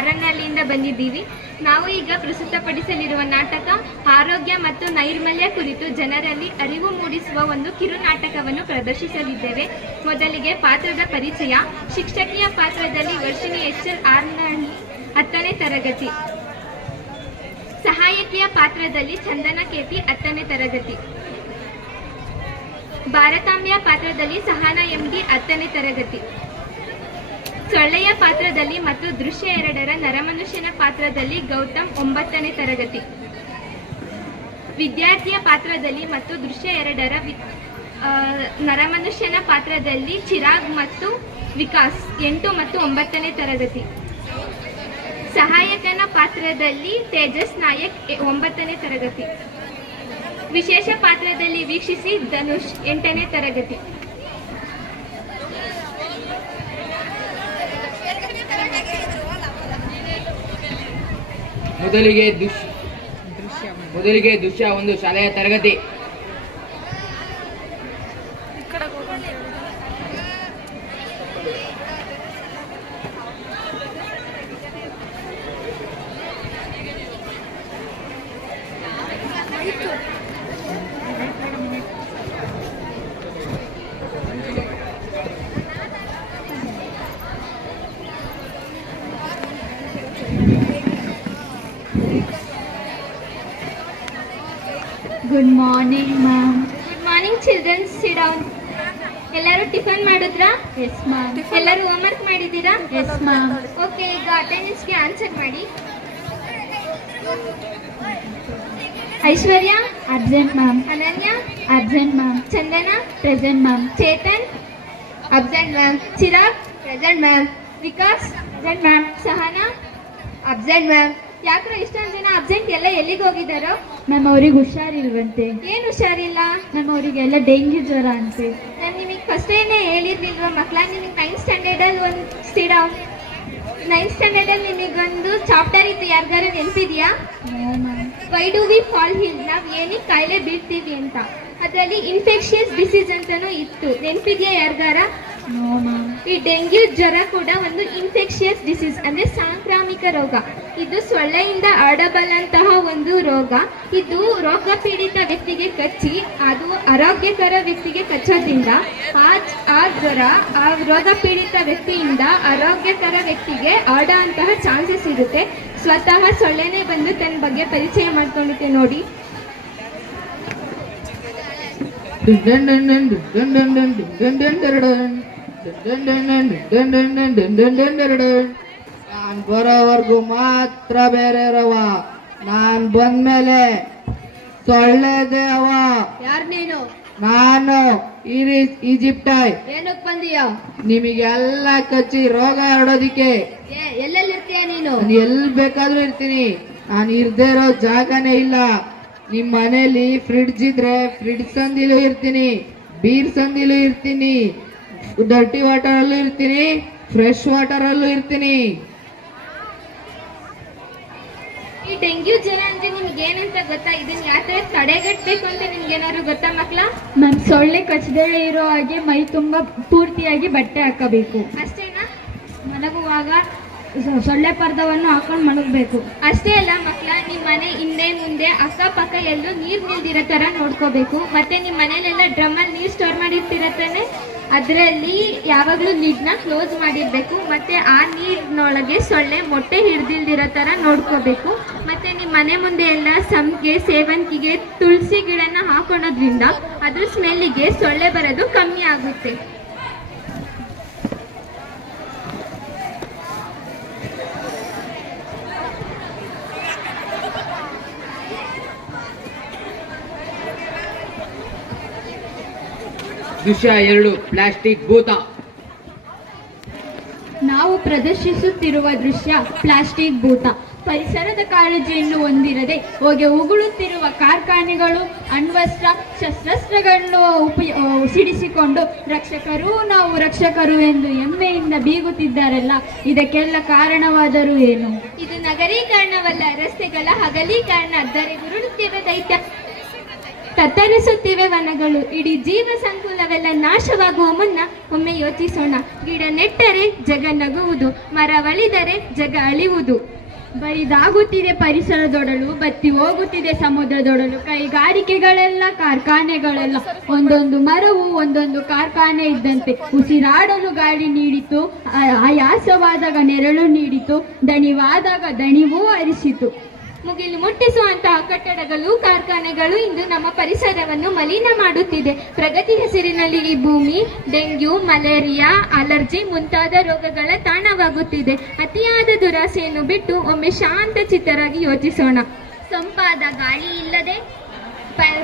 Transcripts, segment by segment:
ಅರಣ್ಯಹಳ್ಳಿಯಿಂದ ಬಂದಿದ್ದೀವಿ. ನಾವು ಈಗ ಪ್ರಸ್ತುತಪಡಿಸಲಿರುವ ನಾಟಕ ಆರೋಗ್ಯ ಮತ್ತು ನೈರ್ಮಲ್ಯ ಕುರಿತು ಜನರಲ್ಲಿ ಅರಿವು ಮೂಡಿಸುವ ಒಂದು ಕಿರು ನಾಟಕವನ್ನು ಪ್ರದರ್ಶಿಸಲಿದ್ದೇವೆ. ಮೊದಲಿಗೆ ಪಾತ್ರದ ಪರಿಚಯ. ಶಿಕ್ಷಕಿಯ ಪಾತ್ರದಲ್ಲಿ ವರ್ಷಿಣಿ ಎಚ್.ಎಲ್. ಆರ್ನಹಳ್ಳಿ, 10ನೇ ತರಗತಿ. ಸಹಾಯಕಿಯ ಪಾತ್ರದಲ್ಲಿ ಚಂದನ ಕೇತಿ, 10ನೇ ತರಗತಿ. ಭಾರತಾಂಬ್ಯ ಪಾತ್ರದಲ್ಲಿ ಸಹನಾ ಎಂ.ಡಿ, 10ನೇ ತರಗತಿ. ಸೊಳ್ಳೆಯ ಪಾತ್ರದಲ್ಲಿ ಮತ್ತು ದೃಶ್ಯ 2ರ ನರಮನುಷ್ಯನ ಪಾತ್ರದಲ್ಲಿ ಗೌತಮ್, 9ನೇ ತರಗತಿ. ವಿದ್ಯಾರ್ಥಿಯ ಪಾತ್ರದಲ್ಲಿ ಮತ್ತು ದೃಶ್ಯ 2ರ ನರಮನುಷ್ಯನ ಪಾತ್ರದಲ್ಲಿ ಚಿರಾಗ್ ಮತ್ತು ವಿಕಾಸ್, 8 ಮತ್ತು 9ನೇ ತರಗತಿ. ಸಹಾಯಕನ ಪಾತ್ರದಲ್ಲಿ ತೇಜಸ್ ನಾಯಕ್, 9ನೇ ತರಗತಿ. ವಿಶೇಷ ಪಾತ್ರದಲ್ಲಿ ವೀಕ್ಷಿಸಿ ಧನುಷ್, 8ನೇ ತರಗತಿ. ಮೊದಲಿಗೆ ದೃಶ್ಯ 1, ಶಾಲೆಯ ತರಗತಿ. Good morning ma'am. Good morning childrens, sit down. ಎಲ್ಲರೂ ಟಿಫನ್ ಮಾಡಿದ್ರಾ? Yes ma'am. ಎಲ್ಲರೂ ಹೋಮ್ವರ್ಕ್ ಮಾಡಿದ್ದೀರಾ? Yes ma'am. ಓಕೆ, ಈಗ ಅಟೆಂಡೆನ್ಸ್ಗೆ ಆನ್ಸರ್ ಮಾಡಿ. Aishwarya absent ma'am. Ananya absent ma'am. Chandana present ma'am. Chetan absent ma'am. Chirag present ma'am. Vikas present ma'am. Sahana absent ma'am. ಯಾಕ್ರೋ ಇಷ್ಟೊಂದು ಜನ ಅಬ್ಸೆಂಟ್? ಎಲ್ಲ ಎಲ್ಲಿಗೆ ಹೋಗಿದ್ದಾರೋ? ಮ್ಯಾಮ್, ಅವ್ರಿಗೆ ಹುಷಾರಿಲ್ವಂತೆ. ಏನು ಹುಷಾರಿಲ್ಲ? ಮ್ಯಾಮ್, ಅವರಿಗೆಲ್ಲ ಡೆಂಗ್ಯೂ ಜ್ವರ ಅಂತೆ. ನಾನು ನಿಮಗೆ ಫಸ್ಟೇನೆ ಹೇಳಿರ್ಲಿಲ್ವ ಮಕ್ಕಳ, ನಿಮಗೆ 9th ಸ್ಟ್ಯಾಂಡರ್ಡಲ್ಲಿ ಒಂದು ಸಿಡೌನ್. 9th ಸ್ಟ್ಯಾಂಡರ್ಡಲ್ಲಿ ನಿಮಗೊಂದು ಚಾಪ್ಟರ್ ಇತ್ತು, ಯಾರಿಗಾರ ನೆನಪಿದೆಯಾ? Why do we fall ill? ನಾವು ಏನಕ್ಕೆ ಕಾಯಿಲೆ ಬೀಳ್ತೀವಿ ಅಂತ. ಅದರಲ್ಲಿ ಇನ್ಫೆಕ್ಷಿಯಸ್ ಡಿಸೀಸ್ ಅಂತಲೂ ಇತ್ತು, ನೆನಪಿದೆಯಾ ಯಾರಿಗಾರ? ಈ ಡೆಂಗ್ಯೂ ಜ್ವರ ಕೂಡ ಒಂದು ಇನ್ಫೆಕ್ಷಿಯಸ್ ಡಿಸೀಸ್, ಅಂದ್ರೆ ಸಾಂಕ್ರಾಮಿಕ ರೋಗ. ಇದು ಸೊಳ್ಳೆಯಿಂದ ಹರಡಬಲ್ಲಂತಹ ಒಂದು ರೋಗ. ಇದು ರೋಗ ಪೀಡಿತ ವ್ಯಕ್ತಿಗೆ ಕಚ್ಚಿ ಅದು ಆರೋಗ್ಯಕರ ವ್ಯಕ್ತಿಗೆ ಕಚ್ಚೋದ್ರಿಂದ ಆ ಜ್ವರ ಆ ರೋಗ ಪೀಡಿತ ವ್ಯಕ್ತಿಯಿಂದ ಆರೋಗ್ಯಕರ ವ್ಯಕ್ತಿಗೆ ಹರಡೋ ಅಂತಹ ಚಾನ್ಸಸ್ ಇರುತ್ತೆ. ಸ್ವತಃ ಸೊಳ್ಳೆನೇ ಬಂದು ತನ್ನ ಬಗ್ಗೆ ಪರಿಚಯ ಮಾಡ್ಕೊಂಡಿತ್ತೆ ನೋಡಿ. ನಾನ್ ಬರೋವರೆಗೂ ಮಾತ್ರ ಬೇರೆ ಇರವ, ನಾನ್ ಬಂದ್ಮೇಲೆ ಸೊಳ್ಳೆದೆ ಅವ. ಯಾರ್ ನೀನು? ನಾನು ಈಜಿಪ್ಟಾಯ್. ಏನಕ್ ಬಂದೀಯ? ನಿಮಗೆಲ್ಲ ಕಚ್ಚಿ ರೋಗ ಹರಡೋದಿಕ್ಕೆ. ಎಲ್ಲೆಲ್ಲಿರ್ತೀಯ ನೀನು? ಎಲ್ಲಿ ಬೇಕಾದ್ರೂ ಇರ್ತೀನಿ. ನಾನು ಇರ್ದೇ ಇರೋ ಜಾಗನೇ ಇಲ್ಲ. ನಿಮ್ ಮನೇಲಿ ಫ್ರಿಡ್ಜ್ ಇದ್ರೆ ಫ್ರಿಡ್ಜ್ ಸಂದಿಲೂ ಇರ್ತೀನಿ, ಬೀರ್ ಸಂದಿಲೂ ಇರ್ತೀನಿ, ಡರ್ಟಿ ವಾಟರ್ ಅಲ್ಲೂ ಇರ್ತೀನಿ, ಫ್ರೆಶ್ ವಾಟರ್ ಅಲ್ಲೂ ಇರ್ತೀನಿ. ಈ ಡೆಂಗ್ಯೂ ಜ್ವರ ಅಂದ್ರೆ ನಿಮ್ಗೆ ಏನಂತ ಗೊತ್ತಾ? ಇದನ್ನ ಯಾವ ತರ ತಡೆಗಟ್ಟಬೇಕು ಅಂತ ನಿಮ್ಗೆ ಏನಾದ್ರು ಗೊತ್ತಾ ಮಕ್ಳ? ಮ್ಯಾಮ್, ಸೊಳ್ಳೆ ಕಚ್ಚದೇ ಇರೋ ಹಾಗೆ ಮೈ ತುಂಬಾ ಪೂರ್ತಿಯಾಗಿ ಬಟ್ಟೆ ಹಾಕಬೇಕು. ಅಷ್ಟೇನಾ? ಮಲಗುವಾಗ ಸೊಳ್ಳೆ ಪರ್ದವನ್ನು ಹಾಕೊಂಡು ಮಲಗಬೇಕು. ಅಷ್ಟೇ ಅಲ್ಲ ಮಕ್ಳ, ನಿಮ್ ಮನೆ ಹಿಂದೆ ಮುಂದೆ ಅಕ್ಕಪಕ್ಕ ಎಲ್ಲೂ ನೀರ್ ನಿಲ್ದಿರೋ ತರ ನೋಡ್ಕೋಬೇಕು. ಮತ್ತೆ ನಿಮ್ ಮನೇಲೆಲ್ಲ ಡ್ರಮ್ಮಲ್ಲಿ ನೀರ್ ಸ್ಟೋರ್ ಮಾಡಿರ್ತಿರತ್ತಾನೆ, ಅದರಲ್ಲಿ ಯಾವಾಗ್ಲೂ ಲಿಡ್ನ ಕ್ಲೋಸ್ ಮಾಡಿರ್ಬೇಕು. ಮತ್ತೆ ಆ ನೀರಿನೊಳಗೆ ಸೊಳ್ಳೆ ಮೊಟ್ಟೆ ಹಿಡ್ದಿಲ್ದಿರೋ ತರ ನೋಡ್ಕೋಬೇಕು. ಮತ್ತೆ ನಿಮ್ ಮನೆ ಮುಂದೆ ಎಲ್ಲ ಸಂಪಿಗೆ, ಸೇವಂತಿಗೆ, ತುಳಸಿ ಗಿಡನ ಹಾಕೊಳ್ಳೋದ್ರಿಂದ ಅದ್ರ ಸ್ಮೆಲ್ಲಿಗೆ ಸೊಳ್ಳೆ ಬರೋದು ಕಮ್ಮಿ ಆಗುತ್ತೆ. ದೃಶ್ಯ 2, ಪ್ಲಾಸ್ಟಿಕ್ ಭೂತ. ನಾವು ಪ್ರದರ್ಶಿಸುತ್ತಿರುವ ದೃಶ್ಯ ಪ್ಲಾಸ್ಟಿಕ್ ಭೂತ. ಪರಿಸರದ ಕಾಳಜಿಯನ್ನು ಹೊಂದಿರದೆ ಹೊಗೆ ಉಗುಳುತ್ತಿರುವ ಕಾರ್ಖಾನೆಗಳು ಅಣ್ವಸ್ತ್ರ ಶಸ್ತ್ರಾಸ್ತ್ರಗಳನ್ನು ಸಿಡಿಸಿಕೊಂಡು ನಾವು ರಕ್ಷಕರು ಎಂದು ಹೆಮ್ಮೆಯಿಂದ ಬೀಗುತ್ತಿದ್ದಾರಲ್ಲ, ಇದಕ್ಕೆಲ್ಲ ಕಾರಣವಾದರೂ ಏನು? ಇದು ನಗರೀಕರಣವಲ್ಲ, ರಸ್ತೆಗಳ ಅಗಲೀಕರಣ. ದರೆ ಉರುಳುತ್ತಿರುವ ದೈತ್ಯ ತತ್ತರಿಸುತ್ತಿವೆ ವನಗಳು, ಇಡೀ ಜೀವ ಸಂಕುಲವೆಲ್ಲ ನಾಶವಾಗುವ ಮುನ್ನ ಒಮ್ಮೆ ಯೋಚಿಸೋಣ. ಗಿಡ ನೆಟ್ಟರೆ ಜಗ ನಗುವುದು, ಮರವಳಿದರೆ ಜಗ ಅಳಿವುದು. ಬರಿದಾಗುತ್ತಿದೆ ಪರಿಸರದೊಡಲು, ಬತ್ತಿ ಹೋಗುತ್ತಿದೆ ಸಮುದ್ರದೊಡಲು. ಕೈಗಾರಿಕೆಗಳೆಲ್ಲ ಕಾರ್ಖಾನೆಗಳೆಲ್ಲ, ಒಂದೊಂದು ಮರವು ಒಂದೊಂದು ಕಾರ್ಖಾನೆ ಇದ್ದಂತೆ. ಉಸಿರಾಡಲು ಗಾಳಿ ನೀಡಿತು, ಆಯಾಸವಾದಾಗ ನೆರಳು ನೀಡಿತು, ದಣಿವಾದಾಗ ದಣಿವೂ ಅರಿಸಿತು. ಮುಗಿಲು ಮುಟ್ಟಿಸುವಂತಹ ಕಟ್ಟಡಗಳು, ಕಾರ್ಖಾನೆಗಳು ಇಂದು ನಮ್ಮ ಪರಿಸರವನ್ನು ಮಲಿನ ಮಾಡುತ್ತಿದೆ. ಪ್ರಗತಿ ಹೆಸರಿನಲ್ಲಿ ಈ ಭೂಮಿ ಡೆಂಗ್ಯೂ, ಮಲೇರಿಯಾ, ಅಲರ್ಜಿ ಮುಂತಾದ ರೋಗಗಳ ತಾಣವಾಗುತ್ತಿದೆ. ಅತಿಯಾದ ದುರಾಸೆಯನ್ನು ಬಿಟ್ಟು ಒಮ್ಮೆ ಶಾಂತ ಚಿತ್ತರಾಗಿ ಯೋಚಿಸೋಣ. ಸೊಂಪಾದ ಗಾಳಿ ಇಲ್ಲದೆ,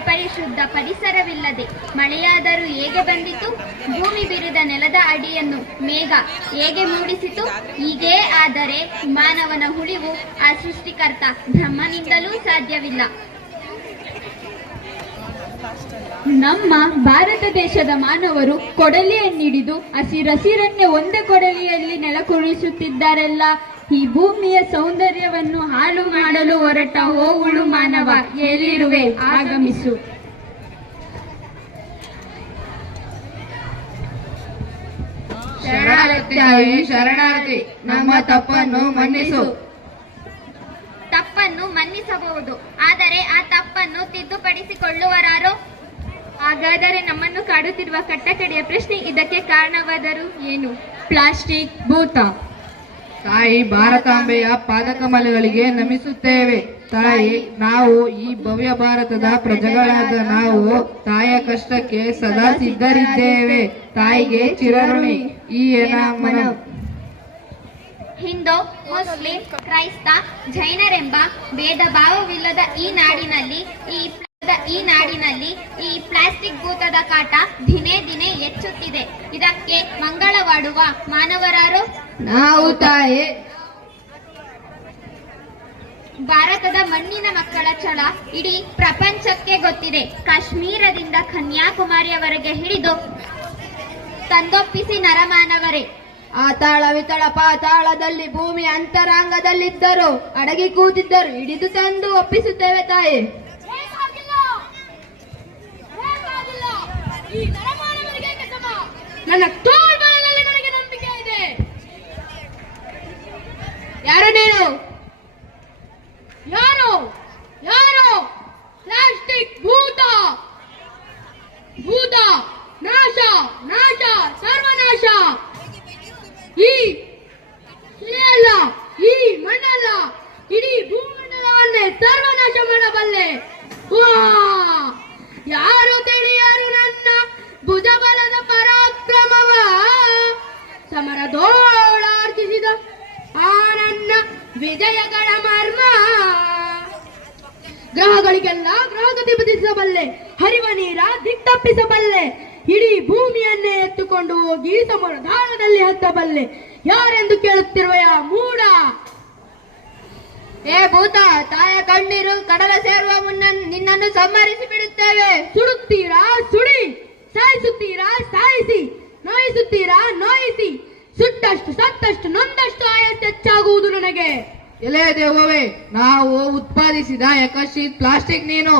ಪರಿಶುದ್ಧ ಪರಿಸರವಿಲ್ಲದೆ ಮಳೆಯಾದರೂ ಹೇಗೆ ಬಂದಿತು? ಭೂಮಿ ಬಿರಿದ ನೆಲದ ಅಡಿಯನ್ನು ಮೇಘ ಹೇಗೆ ಮೂಡಿಸಿತು? ಹೀಗೇ ಆದರೆ ಮಾನವನ ಉಳಿವು ಆ ಸೃಷ್ಟಿಕರ್ತ ಬ್ರಹ್ಮನಿಂದಲೂ ಸಾಧ್ಯವಿಲ್ಲ. ನಮ್ಮ ಭಾರತ ದೇಶದ ಮಾನವರು ಕೊಡಲಿಯನ್ನಿಡಿದು ಹಸಿರನ್ನೇ ಒಂದೇ ಕೊಡಲಿಯಲ್ಲಿ ನೆಲಕುಳಿಸುತ್ತಿದ್ದಾರಲ್ಲ. ಈ ಭೂಮಿಯ ಸೌಂದರ್ಯವನ್ನು ಹಾಳು ಮಾಡಲು ಹೊರಟ ಹೋಗುಳು ಮಾನವ, ಎಲ್ಲಿರುವೆ ಆಗಮಿಸು. ಶರಣಾರ್ಥಿ, ನಮ್ಮ ತಪ್ಪನ್ನು ಮನ್ನಿಸು. ತಪ್ಪನ್ನು ಮನ್ನಿಸಬಹುದು, ಆದರೆ ಆ ತಪ್ಪನ್ನು ತಿದ್ದುಪಡಿಸಿಕೊಳ್ಳುವರಾರು? ಹಾಗಾದರೆ ನಮ್ಮನ್ನು ಕಾಡುತ್ತಿರುವ ಕಟ್ಟಕಡೆಯ ಪ್ರಶ್ನೆ, ಇದಕ್ಕೆ ಕಾರಣವಾದರೂ ಏನು? ಪ್ಲಾಸ್ಟಿಕ್ ಭೂತ. ತಾಯಿ ಭಾರತಾಂಬೆಯ ಪಾದಕಮಲಗಳಿಗೆ ನಮಿಸುತ್ತೇವೆ. ತಾಯಿ, ನಾವು ಈ ಭವ್ಯ ಭಾರತದ ಪ್ರಜೆಗಳಾದ ನಾವು ತಾಯಿಯ ಕಷ್ಟಕ್ಕೆ ಸದಾ ಸಿದ್ಧರಿದ್ದೇವೆ. ತಾಯಿಗೆ ಚಿರಋಣಿ. ಈ ಮನ ಹಿಂದೂ, ಮುಸ್ಲಿಂ, ಕ್ರೈಸ್ತ, ಜೈನರೆಂಬ ಭೇದ ಭಾವವಿಲ್ಲದ ಈ ನಾಡಿನಲ್ಲಿ ಈ ಪ್ಲಾಸ್ಟಿಕ್ ಭೂತದ ಕಾಟ ದಿನೇ ದಿನೇ ಹೆಚ್ಚುತ್ತಿದೆ. ಇದಕ್ಕೆ ಮಂಗಳವಾಡುವ ಮಾನವರಾರು? ನಾವು ತಾಯಿ. ಭಾರತದ ಮಣ್ಣಿನ ಮಕ್ಕಳ ಛಲ ಇಡೀ ಪ್ರಪಂಚಕ್ಕೆ ಗೊತ್ತಿದೆ. ಕಾಶ್ಮೀರದಿಂದ ಕನ್ಯಾಕುಮಾರಿಯವರೆಗೆ ಹಿಡಿದು ತಂದೊಪ್ಪಿಸಿ ನರಮಾನವರೇ. ಆತಾಳ ವಿತಳ ಪಾತಾಳದಲ್ಲಿ ಭೂಮಿ ಅಂತರಾಂಗದಲ್ಲಿದ್ದರು, ಅಡಗಿ ಕೂತಿದ್ದರು, ಹಿಡಿದು ತಂದು ಒಪ್ಪಿಸುತ್ತೇವೆ ತಾಯಿ. ನನ್ನ ತೋಳ್ಬಲದಲ್ಲಿ ನನಗೆ ನಂಬಿಕೆ ಇದೆ. ಯಾರು ನೀನು? ಯಾರು ಯಾರು? ಪ್ಲಾಸ್ಟಿಕ್ ಭೂತ. ಭೂತ ನಾಶ, ನಾಶ, ಸರ್ವನಾಶ. ಈ ಶಿಲೆಯಲ್ಲ, ಈ ಮಣ್ಣಲ್ಲ, ಇಡೀ ಭೂಮಂಡಲವನ್ನೇ ಸರ್ವನಾಶ ಮಾಡಬಲ್ಲೆ. ಯಾರು ತಿಳಿಯರು ನನ್ನ ಭುಜಬಲದ ಪರಾಕ್ರಮವ? ಸಮರದೋಳಾರ್ಜಿಸಿದ ಆ ನನ್ನ ವಿಜಯಗಳ ಮರ್ಮ. ಗ್ರಹಗಳಿಗೆಲ್ಲ ಗ್ರಹಗತಿ ಬದಿಸಬಲ್ಲೆ, ಹರಿವ ನೀರ ದಿಕ್ತಪ್ಪಿಸಬಲ್ಲೆ, ಇಡೀ ಭೂಮಿಯನ್ನೇ ಎತ್ತುಕೊಂಡು ಹೋಗಿ ಸಮರಧಾನದಲ್ಲಿ ಹತ್ತಬಲ್ಲೆ. ಯಾರೆಂದು ಕೇಳುತ್ತಿರುವೆಯ ಮೂಡ? ಏ ಭೂತ, ತಾಯ ಕಣ್ಣೀರು ಕಡಲ ಸೇರುವ ಮುನ್ನ ನಿನ್ನನ್ನು ಸಂಹರಿಸಿ ಬಿಡುತ್ತೇವೆ. ಸುಡುತ್ತೀರಾ ಸುಡಿ, ಸಾಯಿಸುತ್ತೀರಾ ಸಾಯಿಸಿ, ನೋಯಿಸುತ್ತೀರಾ ನೋಯಿಸಿ. ಸುಟ್ಟಷ್ಟು ಸತ್ತಷ್ಟು ನೊಂದಷ್ಟು ಆಯಾಸ ಹೆಚ್ಚಾಗುವುದು ನನಗೆ. ಎಲೆ ದೇವವೇ, ನಾವು ಉತ್ಪಾದಿಸಿದ ಯಕಶಿ ಪ್ಲಾಸ್ಟಿಕ್ ನೀನು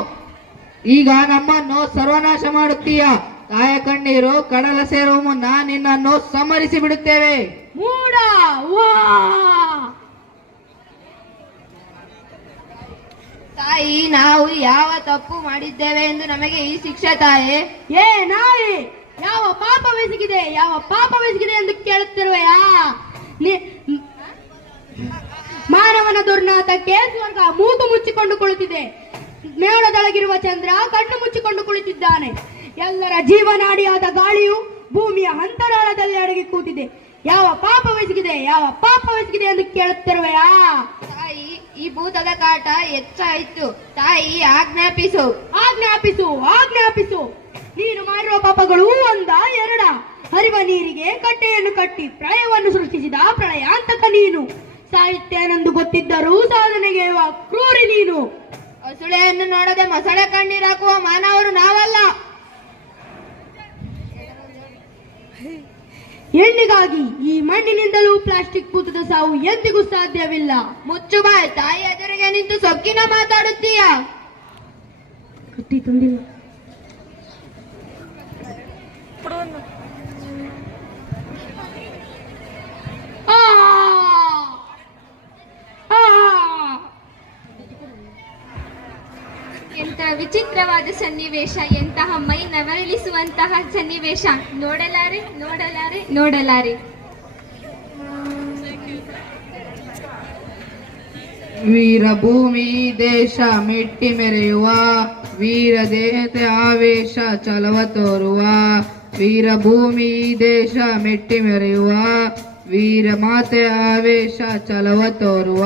ಈಗ ನಮ್ಮನ್ನು ಸರ್ವನಾಶ ಮಾಡುತ್ತೀಯ. ತಾಯ ಕಣ್ಣೀರು ಕಡಲ ಸೇರುವ ಮುನ್ನ ನಿನ್ನನ್ನು ಸಂಹರಿಸಿ ಬಿಡುತ್ತೇವೆ. ಮೂಡ ವಾ! ತಾಯಿ, ನಾವು ಯಾವ ತಪ್ಪು ಮಾಡಿದ್ದೇವೆ ಎಂದು ನಮಗೆ ಈ ಶಿಕ್ಷೆ ತಾಯಿ. ಏ ನಾಯಿ, ಯಾವ ಪಾಪವೆಸಗಿದೆ, ಯಾವ ಪಾಪವೆಸಗಿದೆ ಎಂದು ಕೇಳುತ್ತಿರುವೆಯಾ? ಮಾನವನ ದುರ್ನಾಥಕ್ಕೆ ಸ್ವರ್ಗ ಮೂಗು ಮುಚ್ಚಿಕೊಂಡು ಕುಳಿತಿದೆ. ಮೇಳದೊಳಗಿರುವ ಚಂದ್ರ ಕಣ್ಣು ಮುಚ್ಚಿಕೊಂಡು ಕುಳಿತಿದ್ದಾನೆ. ಎಲ್ಲರ ಜೀವನಾಡಿಯಾದ ಗಾಳಿಯು ಭೂಮಿಯ ಅಂತರಾಳದಲ್ಲಿ ಅಡಗಿ ಕೂತಿದೆ. ಯಾವ ಪಾಪವೆಸಗಿದೆ, ಯಾವ ಪಾಪವೆಸಗಿದೆ ಎಂದು ಕೇಳುತ್ತಿರುವೆಯಾ? ತಾಯಿ, ಈ ಭೂತದ ಕಾಟ ಹೆಚ್ಚಾಯಿತು. ತಾಯಿ, ಆಜ್ಞಾಪಿಸು. ಆಜ್ಞಾಪಿಸು, ಆಜ್ಞಾಪಿಸು. ನೀನು ಮಾಡಿರುವ ಪಾಪಗಳು ಒಂದ ಎರಡ? ಹರಿವ ನೀರಿಗೆ ಕಟ್ಟೆಯನ್ನು ಕಟ್ಟಿ ಪ್ರಳಯವನ್ನು ಸೃಷ್ಟಿಸಿದ ಪ್ರಳಯಾಂತಕ ನೀನು. ಸಾಹಿತ್ಯನೆಂದು ಗೊತ್ತಿದ್ದರೂ ಸಾಧನೆಗೆ ಕ್ರೂರಿ ನೀನು. ಹಸುಳೆಯನ್ನು ನೋಡದೆ ಮೊಸಳೆ ಕಣ್ಣೀರಾಕುವ ಮಾನವರು ನಾವಲ್ಲ. ಹೆಣ್ಣಿಗಾಗಿ ಈ ಮಣ್ಣಿನಿಂದಲೂ ಪ್ಲಾಸ್ಟಿಕ್ ಭೂತದ ಸಾವು ಎಂದಿಗೂ ಸಾಧ್ಯವಿಲ್ಲ. ಮುಚ್ಚು ಬಾಯ್, ತಾಯಿ ಎದುರಿಗೆ ನಿಂತು ಸೊಕ್ಕಿನ ಮಾತಾಡುತ್ತೀಯ. ಕಟ್ಟಿ ತಂದಿಲ್ಲ. ಆ ಎಂಥ ವಿಚಿತ್ರವಾದ ಸನ್ನಿವೇಶ, ಎಂತಹ ಮೈ ನವರಳಿಸುವಂತಹ ಸನ್ನಿವೇಶ. ನೋಡಲಾರೆ ನೋಡಲಾರೆ ನೋಡಲಾರೆ. ವೀರಭೂಮಿ ದೇಶ ಮೆಟ್ಟಿ ಮೆರೆಯುವ, ವೀರ ದೇಹತೆ ಆವೇಶ ಚಲವ ತೋರುವ. ವೀರಭೂಮಿ ದೇಶ ಮೆಟ್ಟಿ ಮೆರೆಯುವ, ವೀರ ಮಾತೆ ಆವೇಶ ಚಲವ ತೋರುವ.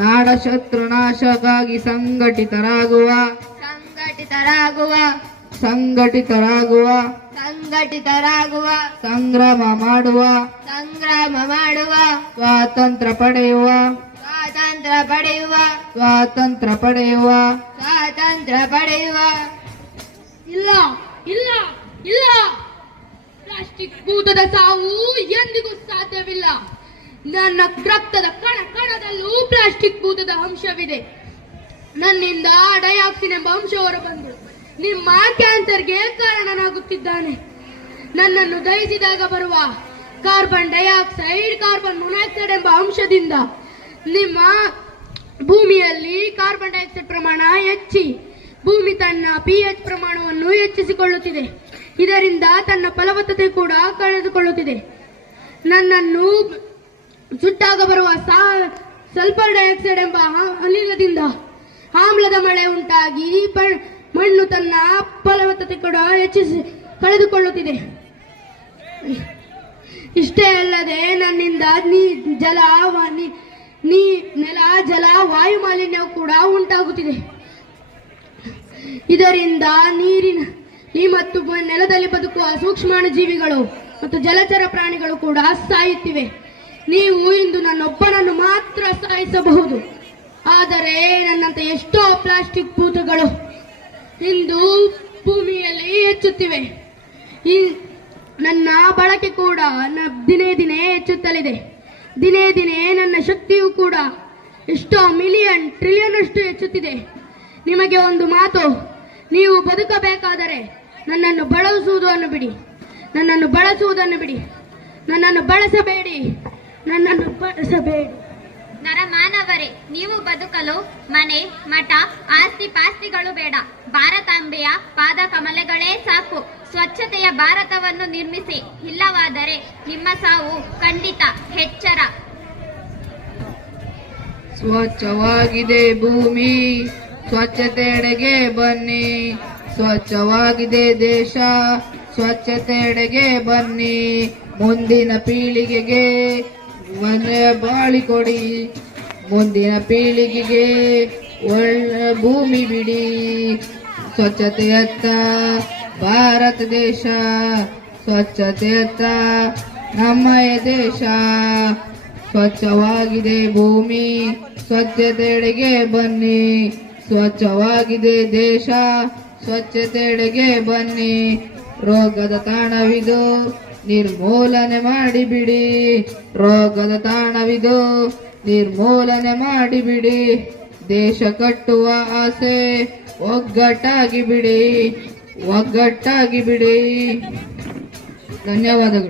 ನಾಡ ಶತ್ರು ನಾಶಕ್ಕಾಗಿ ಸಂಘಟಿತರಾಗುವ, ಸಂಘಟಿತರಾಗುವ ಸಂಘಟಿತರಾಗುವ, ಸಂಘಟಿತರಾಗುವ ಸಂಗ್ರಾಮ ಮಾಡುವ, ಸಂಗ್ರಾಮ ಮಾಡುವ, ಸ್ವಾತಂತ್ರ್ಯ ಪಡೆಯುವ, ಸ್ವಾತಂತ್ರ್ಯ ಪಡೆಯುವ, ಸ್ವಾತಂತ್ರ್ಯ ಪಡೆಯುವ. ಸ್ವಾತಂತ್ರ್ಯ ಪಡೆಯುವ. ಇಲ್ಲ ಇಲ್ಲ ಇಲ್ಲ, ಪ್ಲಾಸ್ಟಿಕ್ ಭೂತದ ಸಾವು ಎಂದಿಗೂ ಸಾಧ್ಯವಿಲ್ಲ. ನನ್ನ ರಕ್ತದ ಕಣ ಕಣದಲ್ಲೂ ಪ್ಲಾಸ್ಟಿಕ್ ಭೂತದ ಅಂಶವಿದೆ. ನನ್ನಿಂದ ಡಯಾಕ್ಸಿನ್ ಎಂಬ ಅಂಶ ಹೊರಬಂದು ನಿಮ್ಮ ಕ್ಯಾನ್ಸರ್ಗೆ ಕಾರಣನಾಗುತ್ತಿದ್ದಾನೆ. ನನ್ನನ್ನು ದಹಿಸಿದಾಗ ಬರುವ ಕಾರ್ಬನ್ ಡೈಆಕ್ಸೈಡ್, ಕಾರ್ಬನ್ ಮೊನಾಕ್ಸೈಡ್ ಎಂಬ ಅಂಶದಿಂದ ನಿಮ್ಮ ಭೂಮಿಯಲ್ಲಿ ಕಾರ್ಬನ್ ಡೈಆಕ್ಸೈಡ್ ಪ್ರಮಾಣ ಹೆಚ್ಚಿ ಭೂಮಿ ತನ್ನ pH ಪ್ರಮಾಣವನ್ನು ಹೆಚ್ಚಿಸಿಕೊಳ್ಳುತ್ತಿದೆ. ಇದರಿಂದ ತನ್ನ ಫಲವತ್ತತೆ ಕೂಡ ಕಳೆದುಕೊಳ್ಳುತ್ತಿದೆ. ನನ್ನನ್ನು ಸುಟ್ಟಾಗ ಬರುವ ಸಲ್ಫರ್ ಡೈಆಕ್ಸೈಡ್ ಎಂಬ ಅನಿಲದಿಂದ ಆಮ್ಲದ ಮಳೆ ಉಂಟಾಗಿ ಮಣ್ಣು ತನ್ನ ಫಲವತ್ತತೆ ಕೂಡ ಹೆಚ್ಚಿಸಿ ಕಳೆದುಕೊಳ್ಳುತ್ತಿದೆ. ಇಷ್ಟೇ ಅಲ್ಲದೆ ನನ್ನಿಂದ ನೆಲ, ಜಲ, ವಾಯು ಮಾಲಿನ್ಯವು ಕೂಡ ಉಂಟಾಗುತ್ತಿದೆ. ಇದರಿಂದ ನೀರಿನಲ್ಲಿ ಮತ್ತು ನೆಲದಲ್ಲಿ ಬದುಕುವ ಸೂಕ್ಷ್ಮಾಣು ಜೀವಿಗಳು ಮತ್ತು ಜಲಚರ ಪ್ರಾಣಿಗಳು ಕೂಡ ಸಾಯುತ್ತಿವೆ. ನೀವು ಇಂದು ನನ್ನೊಬ್ಬನನ್ನು ಮಾತ್ರ ಸಾಯಿಸಬಹುದು, ಆದರೆ ನನ್ನಂತ ಎಷ್ಟೋ ಪ್ಲಾಸ್ಟಿಕ್ ಭೂತಗಳು ಇಂದು ಭೂಮಿಯಲ್ಲಿ ಹೆಚ್ಚುತ್ತಿವೆ. ನನ್ನ ಬಳಕೆ ಕೂಡ ದಿನೇ ದಿನೇ ಹೆಚ್ಚುತ್ತಲಿದೆ. ದಿನೇ ದಿನೇ ನನ್ನ ಶಕ್ತಿಯು ಕೂಡ ಎಷ್ಟೋ ಮಿಲಿಯನ್ ಟ್ರಿಲಿಯನ್ ಅಷ್ಟು ಹೆಚ್ಚುತ್ತಿದೆ. ನಿಮಗೆ ಒಂದು ಮಾತು, ನೀವು ಬದುಕಬೇಕಾದರೆ ನನ್ನನ್ನು ಬಳಸುವುದನ್ನು ಬಿಡಿ, ನನ್ನನ್ನು ಬಳಸುವುದನ್ನು ಬಿಡಿ, ನನ್ನನ್ನು ಬಳಸಬೇಡಿ, ನನ್ನನ್ನು ಬಳಸಬೇಡಿ. ನರಮಾನವರೇ, ನೀವು ಬದುಕಲು ಮನೆ, ಮಠ, ಆಸ್ತಿ ಪಾಸ್ತಿಗಳು ಬೇಡ. ಭಾರತಾಂಬೆಯ ಪಾದ ಕಮಲಗಳೇ ಸಾಕು. ಸ್ವಚ್ಛತೆಯ ಭಾರತವನ್ನು ನಿರ್ಮಿಸಿ, ಇಲ್ಲವಾದರೆ ನಿಮ್ಮ ಸಾವು ಖಂಡಿತ. ಎಚ್ಚರ. ಸ್ವಚ್ಛವಾಗಿದೆ ಭೂಮಿ, ಸ್ವಚ್ಛತೆಯೆಡೆಗೆ ಬನ್ನಿ. ಸ್ವಚ್ಛವಾಗಿದೆ ದೇಶ, ಸ್ವಚ್ಛತೆಯೆಡೆಗೆ ಬನ್ನಿ. ಮುಂದಿನ ಪೀಳಿಗೆಗೆ ಮನೆಯ ಬಾಳಿ ಕೊಡಿ, ಮುಂದಿನ ಪೀಳಿಗೆಗೆ ಒಳ್ಳೆ ಭೂಮಿ ಬಿಡಿ. ಸ್ವಚ್ಛತೆಯತ್ತ ಭಾರತ ದೇಶ, ಸ್ವಚ್ಛತೆಯತ್ತ ನಮ್ಮಯ ದೇಶ. ಸ್ವಚ್ಛವಾಗಿದೆ ಭೂಮಿ, ಸ್ವಚ್ಛತೆಯೆಡೆಗೆ ಬನ್ನಿ. ಸ್ವಚ್ಛವಾಗಿದೆ ದೇಶ, ಸ್ವಚ್ಛತೆಯೆಡೆಗೆ ಬನ್ನಿ. ರೋಗದ ತಾಣವಿದು, ನಿರ್ಮೂಲನೆ ಮಾಡಿಬಿಡಿ. ರೋಗದ ತಾಣವಿದು, ನಿರ್ಮೂಲನೆ ಮಾಡಿಬಿಡಿ. ದೇಶ ಕಟ್ಟುವ ಆಸೆ ಒಗ್ಗಟ್ಟಾಗಿ ಬಿಡಿ, ಒಗ್ಗಟ್ಟಾಗಿ ಬಿಡಿ. ಧನ್ಯವಾದಗಳು.